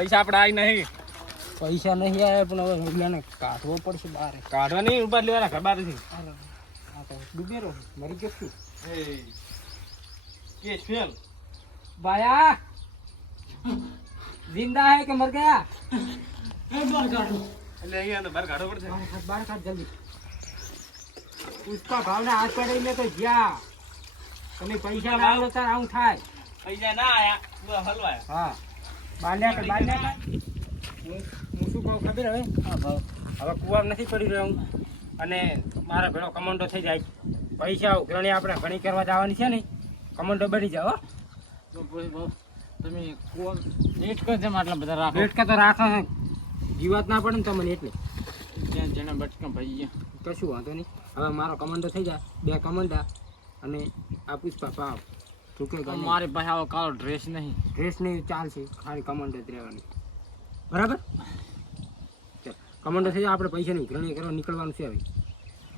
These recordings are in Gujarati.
પૈસા આપણે આવી નહીં. પૈસા નહીં આવ્યા પણ હવે રૂપિયાને કાઢવો પડશે બહાર. કાઢવા નહીં, ઉભા લેવાના ઘર બહારથી. આ તો ડૂબેલો મરી ગયો છું. કે ફેલ बाया जिंदा है कि मर गया? એટલે અહીંયા તો બહાર કાઢવો પડશે. बाहर काट जल्दी. उसका भावना हाथ पड़े में तो ज्या તમે પૈસા લાવો તાર આવું થાય. પૈસા ના આયા તો હલવાયા. હા બાંધ્યા કર બાંધ્યા કર. હું શું કહું ખબર હવે હવે કુવા નથી પડી રહ્યો હું અને મારા ઘણો કમાન્ડો થઈ જાય. પૈસા ઉઘરણી આપણે ઘણી કરવા જવાની છે ને કમાન્ડો બની જાવ. તમે લેટ કરજો આટલા બધા રાખો. બેટકા તો રાખો જીવાત ના પડે ને તમને એટલે જ્યાં જેના બટકા ભાઈ ગયા કશું વાંધો નહીં. હવે મારો કમાન્ડો થઈ જાય 2 કમાન્ડા અને આ પુષ્પા પાવ ચૂકેગા નહીં. મારી પાસે આવો કાળો ડ્રેસ નહીં. ડ્રેસ નહીં ચાલશે ખાલી કમાન્ડો જ રહેવાની બરાબર. ચાલ કમાન્ડો થઈ જાય આપણે પૈસાની ઉઘરણી કરવા નીકળવાનું છે હવે.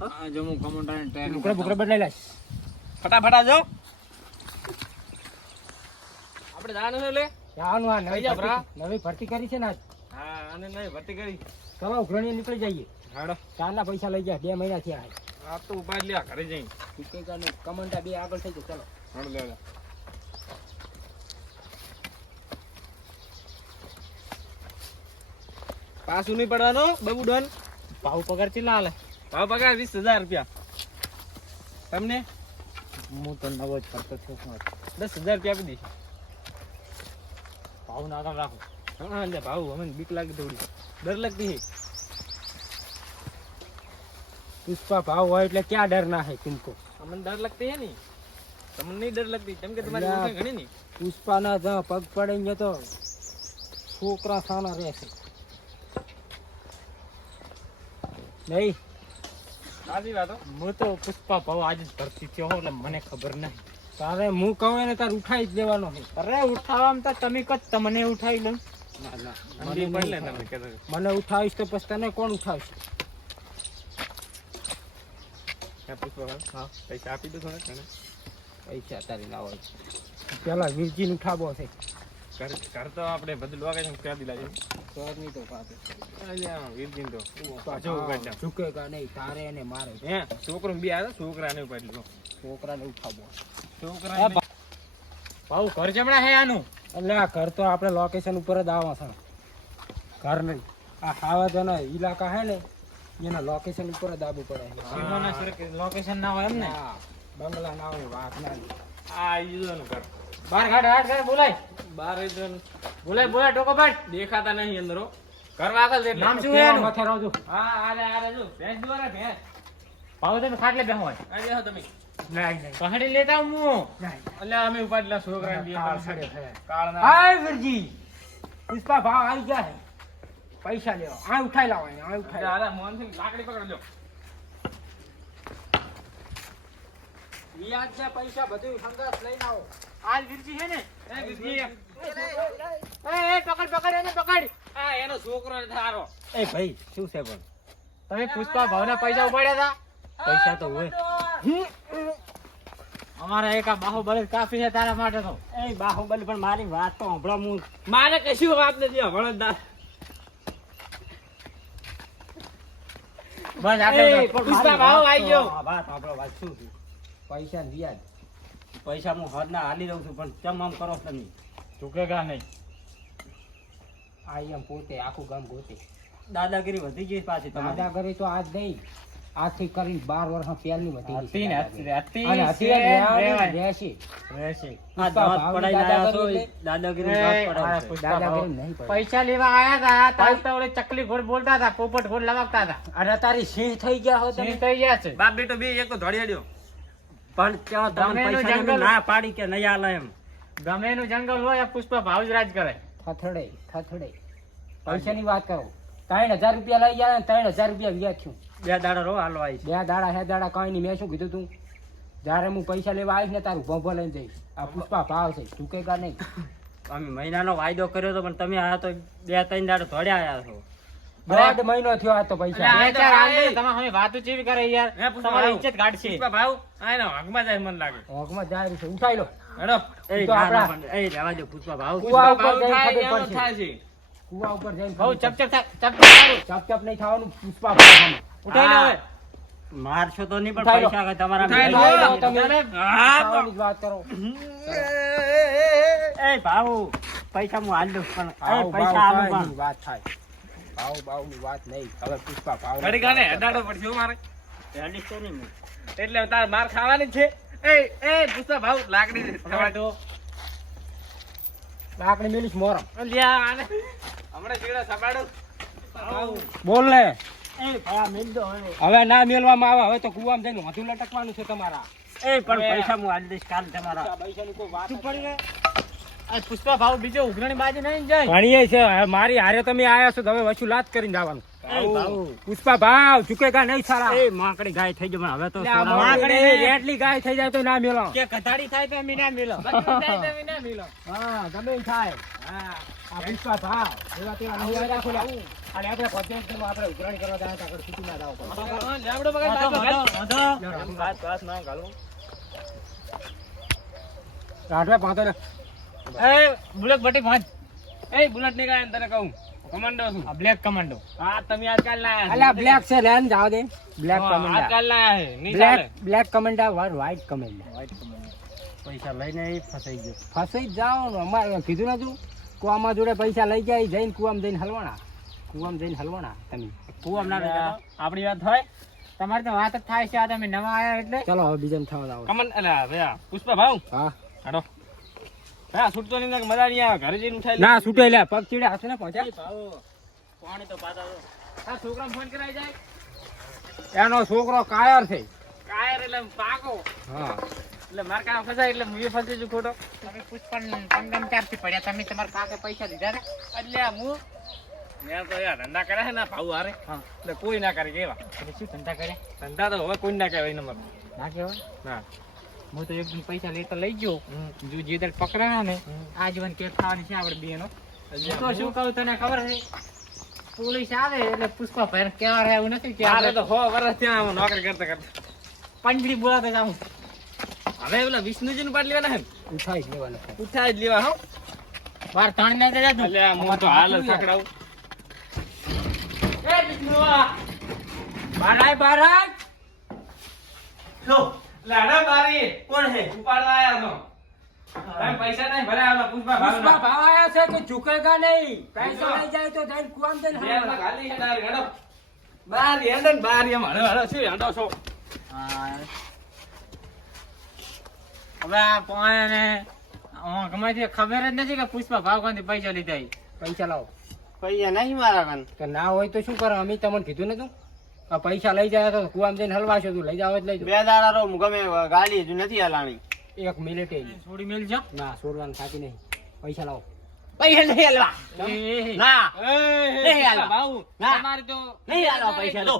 હા જો હું કમાન્ડાને ટાઈમ ઉઘરા બુકરા બદલાઈ લાઈશ ફટાફટ આજો. આપણે જવાનું છે એટલે જવાનું આ કઈ જા ભરા? નવી ભરતી કરી છે ને આજ. હા અને નહીં ભરતી કરી. ચલો ઉઘરણી નીકળી જઈએ. હાડો ચારના પૈસા લઈ જાય 2 મહિના થયા. આ તો ઉભા જ લ્યા ઘરે જઈ. ચૂકેગા નહીં કમાન્ડા 2 આગળ થઈ જાય. ચલો હાડો લે પાછું નહીં પડવાનો બબુ ડોન. ભાવ પગાર ચેલા હાલે? ભાવ પગાર 20,000 રૂપિયા. તમને હું તો નવો જ કરતો છું. 10,000 રૂપિયા આપી દઈશ. ભાવ ના આગળ રાખો. હા લે ભાવ અમને બીક લાગે થોડી, ડર લાગતી છે. પુષ્પા ભાવ હોય એટલે ક્યાં ડર ના है तुमको? અમને ડર લાગતી છે ને, તમને નહીં ડર લાગતી કેમ કે તમારી અલ્યા. ઓળખાણ ઘણી નહીં. પુષ્પાના જ્યાં પગ પડે ને તો છોકરા સાના રહેશે નહીં. સાચી વાતો. હું તો પુષ્પા ભાવ આજે જ ભરતી થયો એટલે મને ખબર નહીં. તારે હું કહું એને તારે ઉઠાઈ જ લેવાનો છે. અરે ઉઠાવવામાં તો તમે કદ તમને ઉઠાવી લઉં. ના ના ઠંડી મને પડે નહીં ને તમે ઉઠાવે. કહેતો. મને ઉઠાવીશ તો પછી તને કોણ ઉઠાવશે? હા પૂછો હા પૈસા આપી દો થોડા ઘણા. પૈસા તારી ના હોય પેલા વીરજીને ઉઠાવો છે. ઘર તો આપણે બધું લોકેશન ક્યાં દીધા છે. ઘરની તો પાસે અલ્યા વીરજીન તો પાછો ઉપાડી લ્યો. ઝુકેગા નહીં તારે એને મારે. હે છોકરો બી આવ્યો છોકરાને ઉપાડી લીધો. છોકરાને ઉઠાવો. છોકરા ભાવ ઘર જમણા હે આનું. એટલે આ ઘર તો આપણે લોકેશન ઉપર જ આવા છે. ઘર નહીં આ ખાવા ઇલાકા હે ને એના લોકેશન ઉપર જ આવવું પડે. લોકેશન ના હોય એમ ને. હા, બંગલા ના હોય વાત ના. આ ઈદોનું ઘર. બાર ઘાટ બોલાય. બાર ઈદોનું બોલાય ટોકો બાટ. દેખાતા નહીં અંદર હો. ઘર આગળ એટલે. નામ શું હે એનું? માથે રહો છો. હા આરે જો ભેંસ દ્વારા ભેંસ. ભાવ તમે ખાટલે બેહો હોય. આ બેહો તમે. નહીં કહડી લેતા હું. નહીં. અલ્યા અમે ઉપાડલા છોકરાને દીએ કાળ પણ સડે છે. કાળ ના. હાય વીરજી પુષ્પા ભાવ આવી ગયા છે. પૈસા લેવા આ ઉઠાઈ લાવો આ ઉઠાઈ લાવો. અરે મોહનસિંહ લાકડી પકડજો. વ્યાજ છે પૈસા બધું સંગાસ લઈને આવો. આ વીરજી છે ને એ વીરજી એ પકડ એને પકડ. આ એનો છોકરો છે તારો. એ ભાઈ શું છે પણ તમે પુષ્પા ભાવના પૈસા ઉપાડ્યા હતા. પૈસા તો હોય. અમારા એક આ બાહુબલી કાફી છે તારા માટે તો. એ બાહુબલી પણ મારી વાત તો સાંભળો. હું મારે કશું વાત નથી હળદદાર. બસ પુષ્પા ભાવ આવી ગયો. વાત સાંભળો વાત શું છે પૈસા ને વ્યાજ. પૈસા હું હદ ના હાલી દઉં છું પણ કેમ આમ કરો છો તમે? ચૂકેગા નહીં. આ એમ પોતે આખું ગામ ગોતે દાદાગીરી વધી ગઈ પાછી. દાદાગીરી તો આજ નહીં આજથી કરી 12 વર્ષ પહેલની વધી ગઈ. હતી ને હતી અને હતી છે, રહેવાની રહેવાય. રહેશે. રહેશે. આ દાંત પડાઈ લાયા છો, દાદાગીરી દાંત એ, પડાવશે. પુષ્પા દાદાગીરી નહીં પડાવે. પૈસા લેવા આયા હતા તાર તો ઓલે ચકલી ઘોડ બોલતા હતા, પોપટ ઘોડ લગાવતા હતા. અરે તારી સિંહ થઈ ગયા હો તમે. સિંહ થઈ ગયા છે. બાપ બેટો બે એક તો ધોડિયાડ્યો. પણ ત્યાં તમને ગમે એનું પૈસા જંગલ. ના પાડી કે નહીં આલે એમ. ગમે એનું જંગલ હોય પુષ્પા ભાવ જ રાજ કરે. થથડે પૈસાની વાત કરો. 3000 રૂપિયા લઈ ગયા ને 3000 રૂપિયા વ્યાજ થયું. 2 દાડા રો હાલો આવીશ. 2 દાડા 6 દાડા કઈ નહીં. મેં શું કીધું તું જયારે હું પૈસા લેવા આવીશ ને તારું ભોભો લઈને જઈશ. આ પુષ્પા ભાવ છે ચૂકેગા નહીં. અમે મહિનાનો વાયદો કર્યો તો પણ તમે આ તો 2-3 દાડા ધોડ્યા આયા છો. 1.5 મહિનો થયો આ તો પૈસા. બે ચાર હાલ દે, તમે હવે વાતો ચેવી કરે યાર. હે, પુષ્પા તમારી ભાવ. ઇજ્જત કાઢશે. પુષ્પા ભાવ આ એનો હકમાં જાય મન લાગે. હોકમાં જાય છે ઉઠાઈ લો. હેડો એ એ તો ના, ના, આપણા- પણ એ રહેવા દો પુષ્પા ભાવ. કુવા ઉપર ભાવ જઈને થાય ખબર એનો પડશે. થાય છે. કુવા ઉપર જઈને બહુ ચપચપ થાય, ચપચપ થારું. ચપ નહીં થવાનું. પુષ્પા ભાવ સામે. ઉઠાઈ લો હવે. મારશો તો નહીં પણ ઉઠાઈ લો. પૈસા કાંઈ તમારા ઉઠાઈ મળે. લો તમે. હા, ખાવાની જ વાત કરો. એ ભાવ પૈસા હું હાલ દઉં પણ એ ભાવ પૈસા આલું ભાવની પણ. વાત થાય. ભાવની વાત નહીં. હવે પુષ્પા ભાવ ઘડી ગાને હેડાડો પડશે હો મારે. હેડીશ તો નહીં હું. એટલે તાર માર ખાવાની જ છે. એ પુષ્પા ભાવ લાકડી દે. ટમાટો. લાકડી મેલીશ મોરમ. લ્યા, આને. હમણાં ચીડા સપાડો. બોલ ને. એ ભાવ મેલ દો હવે. હવે ના મેલવામાં આવે. હવે તો કુવામાં જઈને વધુ લટકવાનું છે તમારા. એ પણ પૈસા હું હાલ દઈશ કાલ તમારા. પૈસાની કોઈ વાત ચૂપ પડી રહે. આ પુષ્પા ભાવ બીજો ઉઘરાણી બાજી નહીં જાય. ઘણીએ છે. હવે મારી હારે તમે આયા છો તો હવે વસૂલાત કરીને જવાનું. એ ભાવ. પુષ્પા ભાવ ચૂકેગા નહીં સારા. એ માકડી ગાય થઈ ગઈ પણ હવે તો એટલે આ સોના- માકડી નહીં, રેટલી ગાય થઈ જાય તો ના મેલો. કે ગધાડી થાય તો અમે ના મિલો. બકરી થાય તો અમે ના મિલો. હા ગમે એમ થાય. હા. આ પુષ્પા ભાવ એવા તેવા નહીં આવ્યા રાખો લ્યા. અને આપણે પદ્ધતિમાં આપણે ઉઘરાણી કરવા જાય તો આગળ છૂટી ના જાવ પડે. લેબડો બગાડ, વાંધો, બાજુ બગાડ. વાંધો. વાત ના ગાલું. રાઠવા પાંતો ને. એ બુલેટ બટી ભાંજ. એ બુલેટ ની ગાય તને કહું. કમાન્ડો છું. આ બ્લેક કમાન્ડો. હા તમે આજકાલ લાયા. અલ્યા બ્લેક છે લેન જાવ દે. બ્લેક હા, કમેન્ડા. આજકાલ લાયા છે. નહીં ચાલે. Black commando white commando. પૈસા લઈને એ ફસાઈ ગયો. ફસાઈ જ જાઓ ને. અમારે કીધું નતું કુવામાં જોડે પૈસા લઈ જાય જઈને કુવામાં જઈને હલવાના. કુવામાં જઈને હલવાના તમે. કુવામાં ના લઈ જતો. આપણી વાત હોય. તમારે તો વાત જ થાય છે. આ તમે નવા આયા એટલે. ચલો હવે બીજાને થવા દાવ. કમન અલ્યા ભયા પુષ્પા ભાવ. હા હાડો. હા છૂટતો નહીં ને મજા નહીં આવે. ઘરે જઈને ઉઠાઈ લે. ના છૂટે લે પગ ચીડે હાથે ને પહોંચ્યા. પાણી તો પાતા દો. આ છોકરાને ફોન કરાવી જાય. એનો છોકરો કાયર છે. કાયર એટલે પાકો. હા એટલે માર કામ ફસાય એટલે હું એ ફસી છું ખોટો. તમે પુષ્પાને પંગમ ક્યારથી પડ્યા? તમે તમારા કાકે પૈસા દીધા ને? એટલે હું મેં તો યાર ધંધા કર્યા છે ને ભાવ હારે. એટલે કોઈ ના કરે કેવા. તમે શું ધંધા કર્યા? ધંધા તો હવે કોઈ ના કહેવાય નંબર. ના કહેવાય. ના. હું તો એક દિન પૈસા લેતો લઈ ગયો. જો જે દર પકડાયા ને આજીવન કેસ ખાવાની છે આપણે બેનો. હું તો શું કહું તને ખબર છે? પોલીસ આવે એટલે પુષ્પા ભાઈ કેવા રહે એવું નથી કે મારે આપણે તો 100 વર્ષ ત્યાં આમ નોકરી કરતા કરતા. પંજરી બોલાતો જાઉં. હવે પેલા વિષ્ણુજી નું પાટ લેવાના હે ને? ઉઠાઈ જ લેવાનું. ઉઠાઈ જ લેવા હો. બાર ત્રણ ના જજા તું. એટલે હું તો હાલ જ પકડાવું. એ વિષ્ણુઆ બારાય બારાય. એટલે હડા બારી કોણ હે? ઉપાડવા આયા છો. તમે પૈસા નહીં ભર્યા આલો પુષ્પા પુષ્પા ભાવના. ભાવ આયા છે કે ઝુકેગા નહીં. પૈસા લઈ જાય તો જઈને કુવામાં જઈને બે લાખ હલવાના. ખાલી છે તારી હેડો. બાર હેડો ને બાર એમ હળો હળો શું હેડો છો? હવે આ પોયાને ગમે ખબર જ નથી કે પુષ્પા ભાવ કોણથી પૈસા લીધા ઈ. પૈસા લાવો. પૈસા નહીં મારા કન. તો ના હોય તો શું કરો? અમે તમને કીધું નતું આ પૈસા લઈ જાય તો કુવામાં જઈને હલવાશો. તું લઈ જાવ જ લઈ બે દાડા રો ગમે ગાડી હજુ નથી હલાણી. જાઓ. એક મિનિટ છોડી મેલ જા. ના છોડવાનું ખાતી નહીં. પૈસા લાવો. પૈસા નહીં હલવા. ના નહીં હાલો. ભાવ ના. તમારી તો નહીં હાલવા પૈસા દો.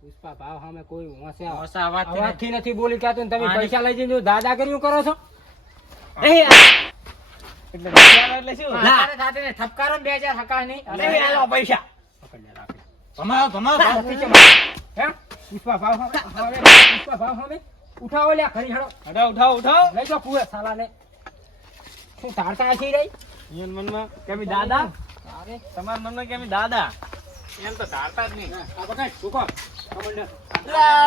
પુષ્પા ભાવ સામે કોઈ હોંશે ઓસા વાત છે ને. અવાજથી નથી બોલી ક્યાં તમે આને- પૈસા લઈ જઈને દાદાગીરી કરો છો. નહીં હાલવા. એટલે રૂપિયા એટલે શું? હા, તારે સાથે ને ઠપકારો ને 2000 હકા નહીં. નહીં હાલવા પૈસા. પકડ લે, રાખે. ભમાવો ભમાવો ભાવ પીછે મારો. હે? પુષ્પા ભાવ સામે પુષ્પા ભાવ સામે ઉઠાવો લ્યા ખરી હેડો. ઉઠાવ ઉઠાવ ઉઠાવ. લઈ જાઓ કુએ સાલાને. શું તારતા નથી રહી? એન મનમાં કેમી દાદા? અરે તમારા મનમાં કેમી દાદા? એમ તો ધારતા જ નહીં. આ પકડ સુકો કમાન્ડર.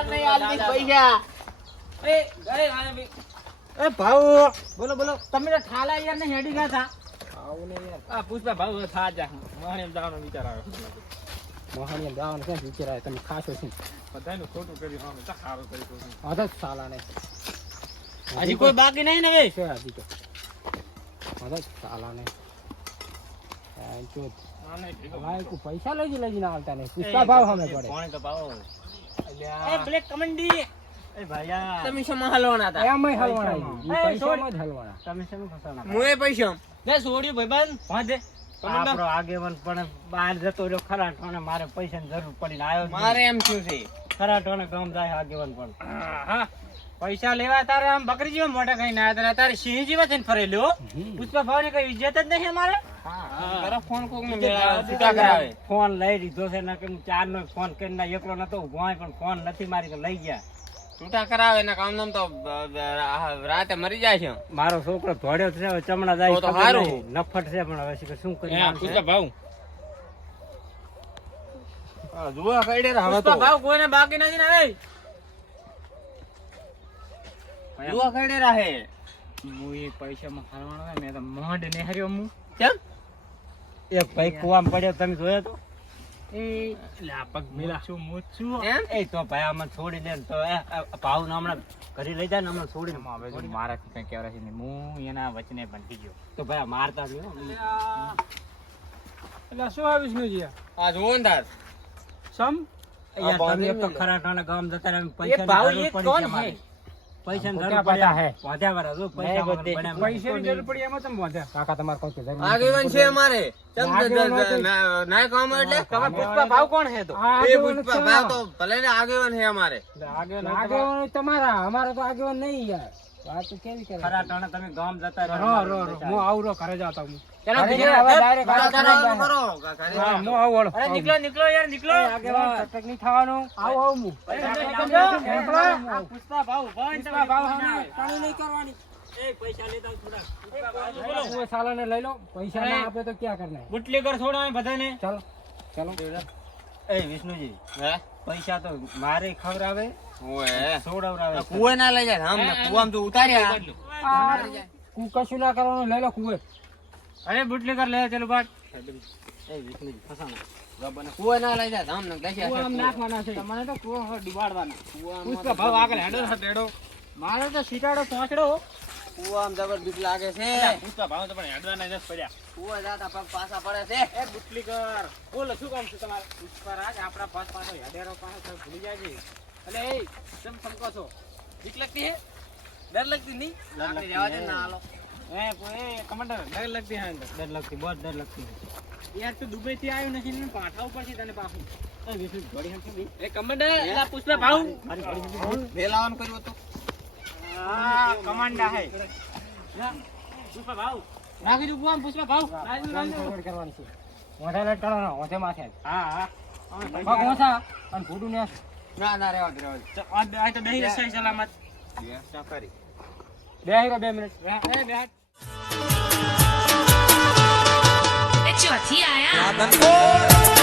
નહીં હાલતી પૈસા. એ ગયે આને બી. એ ભાવ બોલો બોલો તમે તો ઠાલા યાર ને હેડી ગયા હતા. આવું ને યાર આ પુષ્પા ભાવ થા જા. મારે એમ જવાનો વિચાર આવે. મોહણીએ દાવાનું છે વિચાર આવે તમે ખાશો શું? બધાયનું ખોટું કર્યું અમે તો સારું કર્યું. આ તો સાલાને હજી કોઈ બાકી નહીં ને ભાઈ. છે હજી તો આ તો સાલાને આ તો ના નહીં ઠીક ભાઈ કોઈ પૈસા લઈ જઈને આવતા નહીં. પુષ્પા ભાવ સામે પડે. પાણી તો પાવો. એ બ્લેક કમંડી. એ ભાઈયા તમે શું હલવાના હતા? એમાંય હલવાના ઈ. ઈ એ પૈસામાં જ હલવાના. તમે શેનું ફસાણા? મુએ પૈસા લે છોડ્યું ભાઈબંધ વાંધે આપણો આગેવાન પણ બહાર જતો રહ્યો ખરા ટોણે મારે પૈસાની જરૂર પડીને આવ્યો જ નહીં. મારે એમ શું છે? ખરા ટોણે ગામ જાય આગેવાન પણ. હા પૈસા લેવા તારે આમ બકરી જેવા મોટા કઈ ના તારે તારે સિંહ જેવા થઈને ફરેલો. પુષ્પા ભાવ ને કઈ ઇજ્જત જ નહીં અમારે. તારા ફોન કોક ને મેળા છૂટા કરાવે. ફોન લઈ લીધો છે ને કે હું 4 નો ફોન કરીને એકલો નતો ઉભો હોય પણ ફોન નથી મારી તો લઈ ગયા. છૂટા કરાવે ને કામ નામ તો રાતે મરી જાય છે. મારો છોકરો ધોડ્યો છે હવે ચમડા જાય તો ખબર હારું. નહીં. નફટ છે પણ હવે શું કરી પુષ્પા ભાવ જુઓ કઈડે હવે પુષ્પા ભાવ કોઈને બાકી નથી ને હવે જુઓ કઈડે રહે હું એ પૈસામાં હારવાનો હોય મેં તો માંડ ને હાર્યો હું કેમ એક ભાઈ કુવામાં પડ્યો તમે જોયો તો એ એટલે આ પગ મોચું મોચું એમ એ તો ભાઈ આમાં છોડી દે ને તો ભાવ ને હમણાં ઘરે લઈ જાય ને હમણાં છોડી એમાં હવે જો મારાથી કઈ કહેવાય છે નહીં હું એના વચને બંધી ગયો તો ભાઈ આ મારતા જ નહીં હો. એટલે શું આવીશ નું આ જુઓ ને તાર સમ યાર તમે એક તો ખરા ટાણે ગામ જતા રહ્યા, પૈસાની ભાવ જરૂર એક પડી કોણ છે હે? મારે. પૈસાની જરૂર ખોટા પડી પાટા હે. વાંધ્યા વાળા જો પૈસા વગર પડ્યા મને. પૈસાની જરૂર પડી એમાં તમે વાંધ્યા કાકા તમારે કોઈ જરૂર નથી. આગેવાન છે અમારે ચમ આગેવાન હોય તો- ના કામ એટલે તમારે પુષ્પા ભાવ કોણ હે તો આ એ આગેવાન પુષ્પા છે. ભાવ તો ભલે ને આગેવાન છે અમારે આગેવાન તમારા અમારે તો આગેવાન નહીં યાર વાત તો કેવી કરે ખરા ટાણે તમે ગામ જતા રો રહ્યા. રો રો હું આવું રો ઘરે જાતા હું ચાલો ઘરે બીજે જઈને હવે હવે direct કરો, આગળ કરો, કરો. કરો, ઘરે હા, જાઓ. હું આવું વળો. અરે નીકળો નીકળો યાર નીકળો આગેવાન તટક નહીં થવાનું આવું આવું હું આ પુષ્પા ભાવ ઉભા હોય ને પુષ્પા ભાવ તમે સામે કાણી નહીં કરવાની એ પૈસા લેતા આવો થોડા. હું સાલાને લઈ લો પૈસા ના આપે તો ક્યાં કરના બુટલેગર છોડો બધાને ચાલો ચાલો એ વિષ્ણુજી હે પૈસા તો મારે ખવડાવે ઓએ સોડાવડાવે આ કુવે ના લઈ જાય હમ કુવામાં તો ઉતાર્યા કુ કશું ના કરવાનું લઈ લો કુવે અરે બુટલેગર લે ચાલો બાટ એ વિષ્ણુજી ફસાણા. કુવે ના લઈ જાય હમ કુવામાં નાખવાના છે તમને તો કુવો ડીવાડવાના પુષ્પા ભાવ આગળ હેડો હેડો મારે તો સીટાડો પહોંચડો કુવામાં જબર બીક લાગે છે પુષ્પા ભાવ તો પણ હેડવાના જ પડ્યા કુવે જાતા પગ પાછા પડે છે એ બુટલીગર બોલો શું કામ છે તમારે પુષ્પરાજ આપણા પાછો હેડેરો પાસે ભૂલી જાય છે એટલે એ કેમ સમકો છો બીક લગતી હે ડર લગતી નહીં લાકડી રહેવા દે ના હાલો એ કમાન્ડર ડર લગતી હે ડર લગતી બહુ ડર લગતી. યાર તું દુબઈ થી આવ્યો નથી ને પાઠા ઉપર થી તને પાછું એ વિષ્ણુ ઘોડી હમ સુધી. એ કમાન્ડર એલા પુષ્પા ભાવ મારી ઘોડી સુધી. વેલાવાનું કર્યું હતું હા કમાન્ડર હે પુષ્પા ભાવ નાખી દઉં બુઆ પુષ્પા ભાવ ખબર કરવાની છે મોઢા લટ કરવાનો ઓથે માથે હા હા પગ ઓછા અને ફૂડું ને ના ના રહેવા દે રહેવા દે આ તો બેહી રહેશે સલામત વ્યવસ્થા કરી બે હીરો 2 મિનિટ એ બેહાટ ચોથી આયા